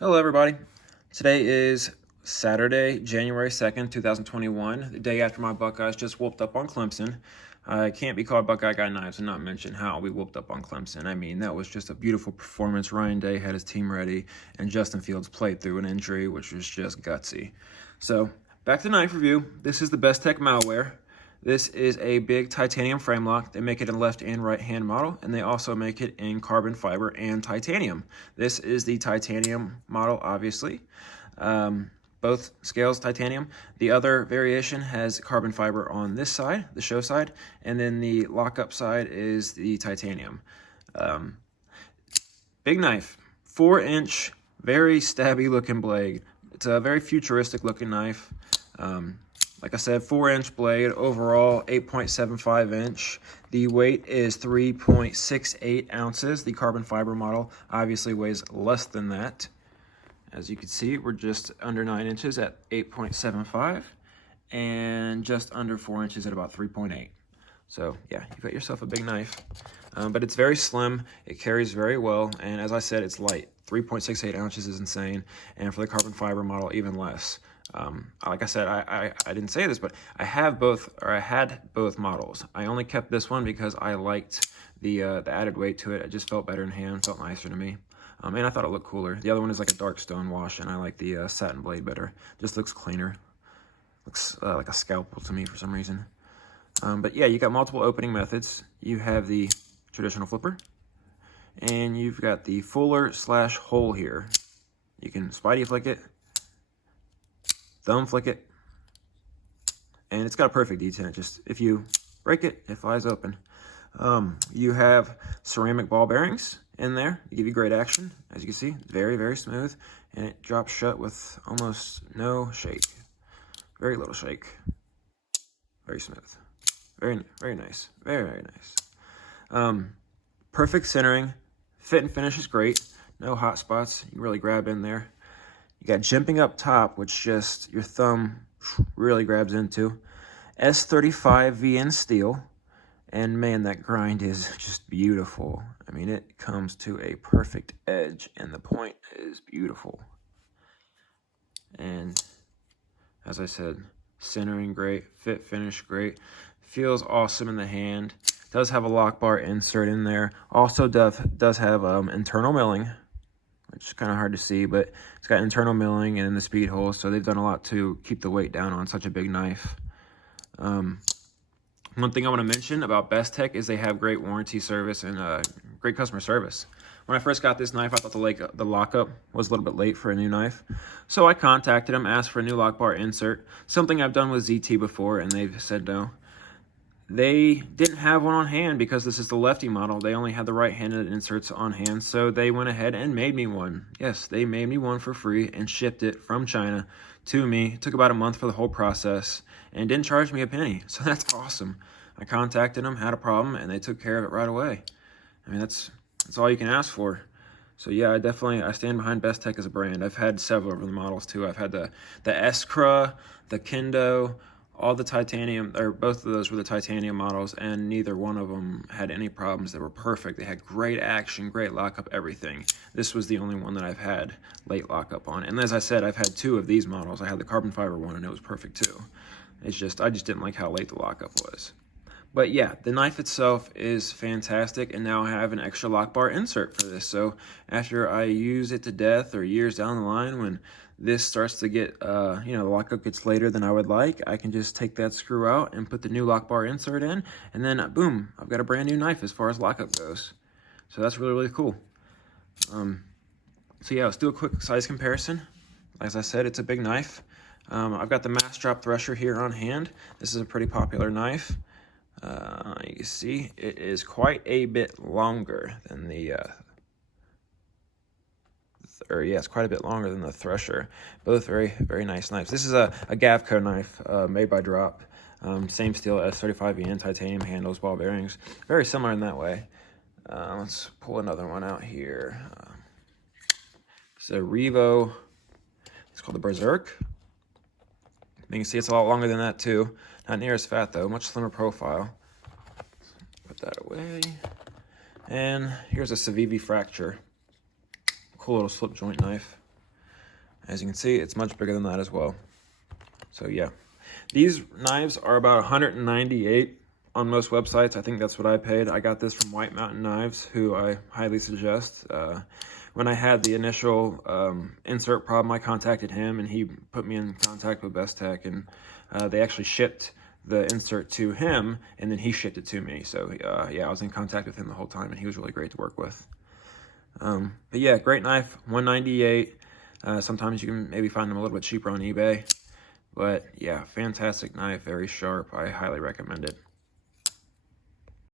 Hello everybody. Today is Saturday, January 2nd, 2021, the day after my Buckeyes just whooped up on Clemson. I can't be called Buckeye Guy Knives and not mention how we whooped up on Clemson. I mean, that was just a beautiful performance. Ryan Day had his team ready, and Justin Fields played through an injury, which was just gutsy. So, back to knife review. This is the Bestech malware. This is a big titanium frame lock. They make it in left and right hand model, and they also make it in carbon fiber and titanium. This is the titanium model, obviously. Both scales titanium. The other variation has carbon fiber on this side, the show side, and then the lockup side is the titanium. Big knife, 4-inch, very stabby looking blade. It's a very futuristic looking knife. Like I said, 4-inch blade, overall 8.75 inch. The weight is 3.68 ounces. The carbon fiber model obviously weighs less than that. As you can see, we're just under 9 inches at 8.75 and just under 4 inches at about 3.8. So yeah, you've got yourself a big knife, but it's very slim. It carries very well, and as I said, it's light. 3.68 ounces is insane, and for the carbon fiber model, even less. Like I said, I didn't say this, but I had both models. I only kept this one because I liked the added weight to it. It just felt better in hand, felt nicer to me. And I thought it looked cooler. The other one is like a dark stone wash, and I like the satin blade better. Just looks cleaner. Looks like a scalpel to me for some reason. But yeah, you got multiple opening methods. You have the traditional flipper, and you've got the fuller/hole here. You can spidey flick it, thumb flick it, and it's got a perfect detent. Just if you break it, it flies open. You have ceramic ball bearings in there to give you great action. As you can see, very, very smooth, and it drops shut with almost no shake. Very little shake. Very smooth. Very, very nice. Very, very nice. Perfect centering. Fit and finish is great. No hot spots. You can really grab in there. You got jimping up top, which just your thumb really grabs into. S35 VN steel. And man, that grind is just beautiful. I mean, it comes to a perfect edge, and the point is beautiful. And as I said, centering great, fit finish great, feels awesome in the hand. Does have a lock bar insert in there. Also does have internal milling, which is kind of hard to see, but it's got internal milling and the speed hole, so they've done a lot to keep the weight down on such a big knife. One thing I want to mention about Bestech is they have great warranty service and great customer service. When I first got this knife, I thought the lockup was a little bit late for a new knife. So I contacted them, asked for a new lock bar insert, something I've done with ZT before, and they've said no. They didn't have one on hand because this is the lefty model. They only had the right-handed inserts on hand, so they went ahead and made me one. Yes, they made me one for free and shipped it from China to me. It took about a month for the whole process and didn't charge me a penny, so that's awesome. I contacted them, had a problem, and they took care of it right away. I mean, that's all you can ask for. So yeah, I stand behind Bestech as a brand. I've had several of the models too. I've had the Eskra, the Kendo, all the titanium, or both of those were the titanium models, and neither one of them had any problems. They were perfect. They had great action, great lockup, everything. This was the only one that I've had late lockup on. And as I said, I've had two of these models. I had the carbon fiber one, and it was perfect too. I just didn't like how late the lockup was. But yeah, the knife itself is fantastic, and now I have an extra lock bar insert for this. So after I use it to death or years down the line, when this starts to get, the lockup gets later than I would like, I can just take that screw out and put the new lock bar insert in, and then boom, I've got a brand new knife as far as lockup goes. So that's really, really cool. So yeah, let's do a quick size comparison. As I said, it's a big knife. I've got the mass drop thresher here on hand. This is a pretty popular knife. You can see it is quite a bit longer than it's quite a bit longer than the Thresher. Both very, very nice knives. This is a Gavco knife made by Drop. Same steel, S35 VN, titanium handles, ball bearings. Very similar in that way. Let's pull another one out here. It's a Revo. It's called the Berserk. You can see it's a lot longer than that too. Not near as fat though, much slimmer profile. Put that away. And here's a Civivi Fracture. Cool little slip joint knife. As you can see, it's much bigger than that as well. So yeah, these knives are about $198 on most websites. I think that's what I paid. I got this from White Mountain Knives, who I highly suggest. When I had the initial insert problem, I contacted him, and he put me in contact with Bestech, and they actually shipped the insert to him, and then he shipped it to me. So yeah, I was in contact with him the whole time, and he was really great to work with. But yeah, great knife, $198. Sometimes you can maybe find them a little bit cheaper on eBay. But yeah, fantastic knife, very sharp. I highly recommend it.